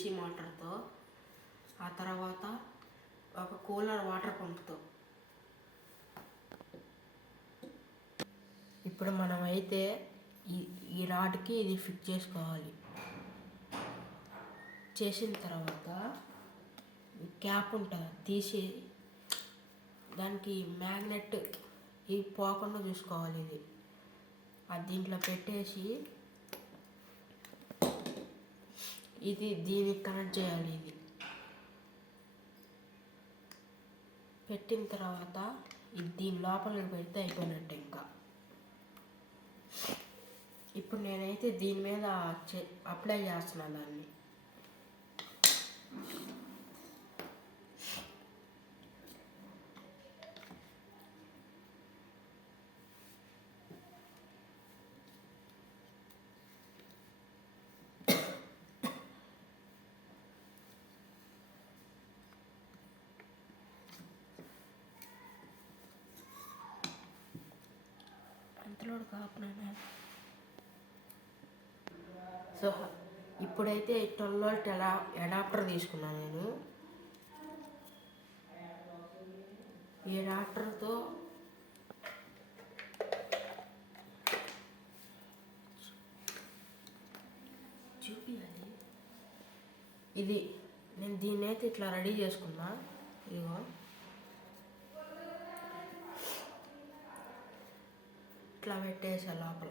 DC మోటార్తో ఆ తర్వాత ఒక కూలర్ వాటర్ పంపుతో. ఇప్పుడు మనం అయితే ఈ ఈ రాడ్కి ఇది ఫిట్ చేసుకోవాలి. చేసిన తర్వాత క్యాప్ ఉంటుంది తీసి దానికి మ్యాగ్నెట్ ఇది పోకుండా చూసుకోవాలి ఇది. అది దీంట్లో పెట్టేసి ఇది దీనికి కనెక్ట్ చేయాలి ఇది. పెట్టిన తర్వాత ఇది దీని లోపలికి పెడితే అయిపోయినట్టు ఇంకా. ఇప్పుడు నేనైతే దీని మీద అప్లై చేస్తున్నాను దాన్ని. అంతలో కాపునానా సో ఇప్పుడైతే ట్వెల్వ్ వోల్ట్ ఎలా అడాప్టర్ తీసుకున్నాను నేను. ఈ అడాప్టర్తో చూపించాలి ఇది నేను దీన్ని అయితే ఇట్లా రెడీ చేసుకున్నా. ఇదిగో. ఇట్లా పెట్టేసా లోపల.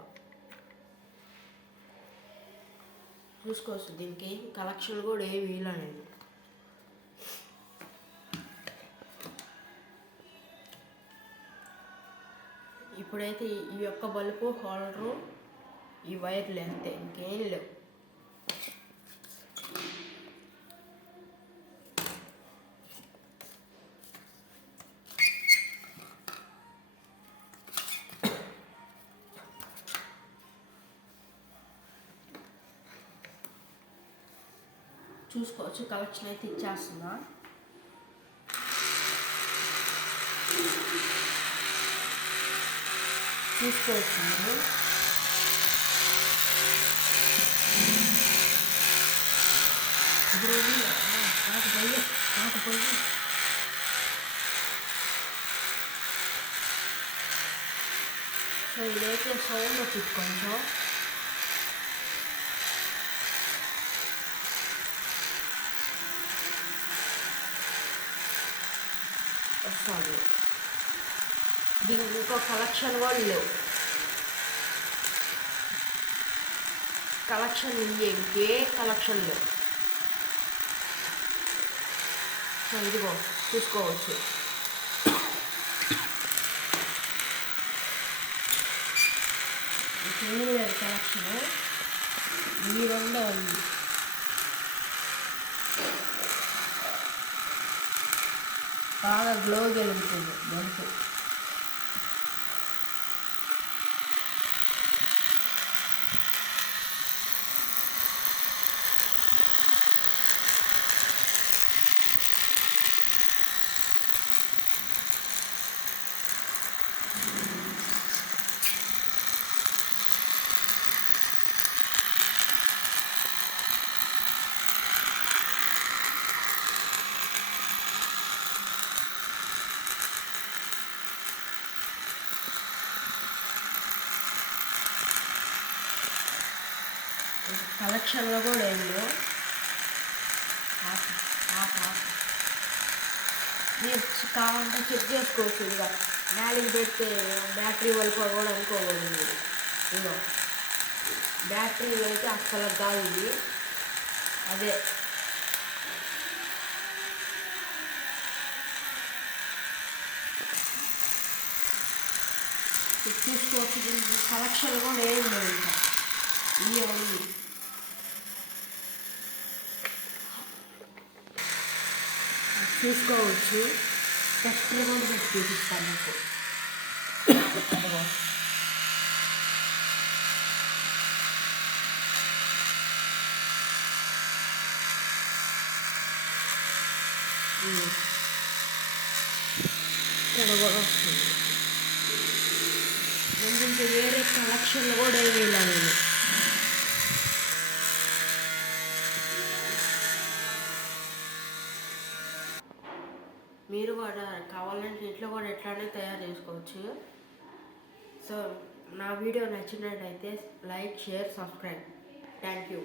చూసుకోవచ్చు దీనికి కలెక్షన్ కూడా ఏమి వీలా నేను ఇప్పుడైతే ఈ- ఈ యొక్క బల్బు హోల్డరు ఈ వైర్లు అంతే ఇంకేం లేవు. చూసుకోవచ్చు. కలెక్షన్ అయితే ఇచ్చేస్తున్నా. చూసుకోవచ్చు. మీరు ఇప్పుడు ఇది, ఆ, సో ఇదైతే సౌండ్ వచ్చి కొంచెం వస్తుంది దీనికి ఇంకో కలెక్షన్ కూడా లేవు. కలెక్షన్ ఉంది ఇంకే కలెక్షన్ లేవు. సో ఇదిగో చూసుకోవచ్చు. కలెక్షన్ ఈ రెండో ఉంది. బాగా గ్లో గెలుగుతుంది బల్బు కలెక్షన్లో కూడా ఏం మీరు కావాలంటే చెక్ చేసుకోవచ్చు ఇక గాలికి పెడితే బ్యాటరీ వరకు కూడా అనుకోకూడదు మీరు. ఇగో బ్యాటరీ అయితే అస్సలు కాదు ఇది. అదే. చెక్ చేసుకోవచ్చు కలెక్షన్ కూడా ఏం లేదు ఇంకా ఇవే చూసుకోవచ్చు. టెస్టర్ కూడా మీకు చూపిస్తాను మీకు ఇక్కడ కూడా వస్తుంది ముందు వేరే కలెక్షన్లు కూడా ఏమి నేను మీరు కూడా కావాలంటే ఇంట్లో కూడా ఎట్లానే తయారు చేసుకోవచ్చు. సో నా వీడియో నచ్చినట్టయితే like share subscribe. Thank you.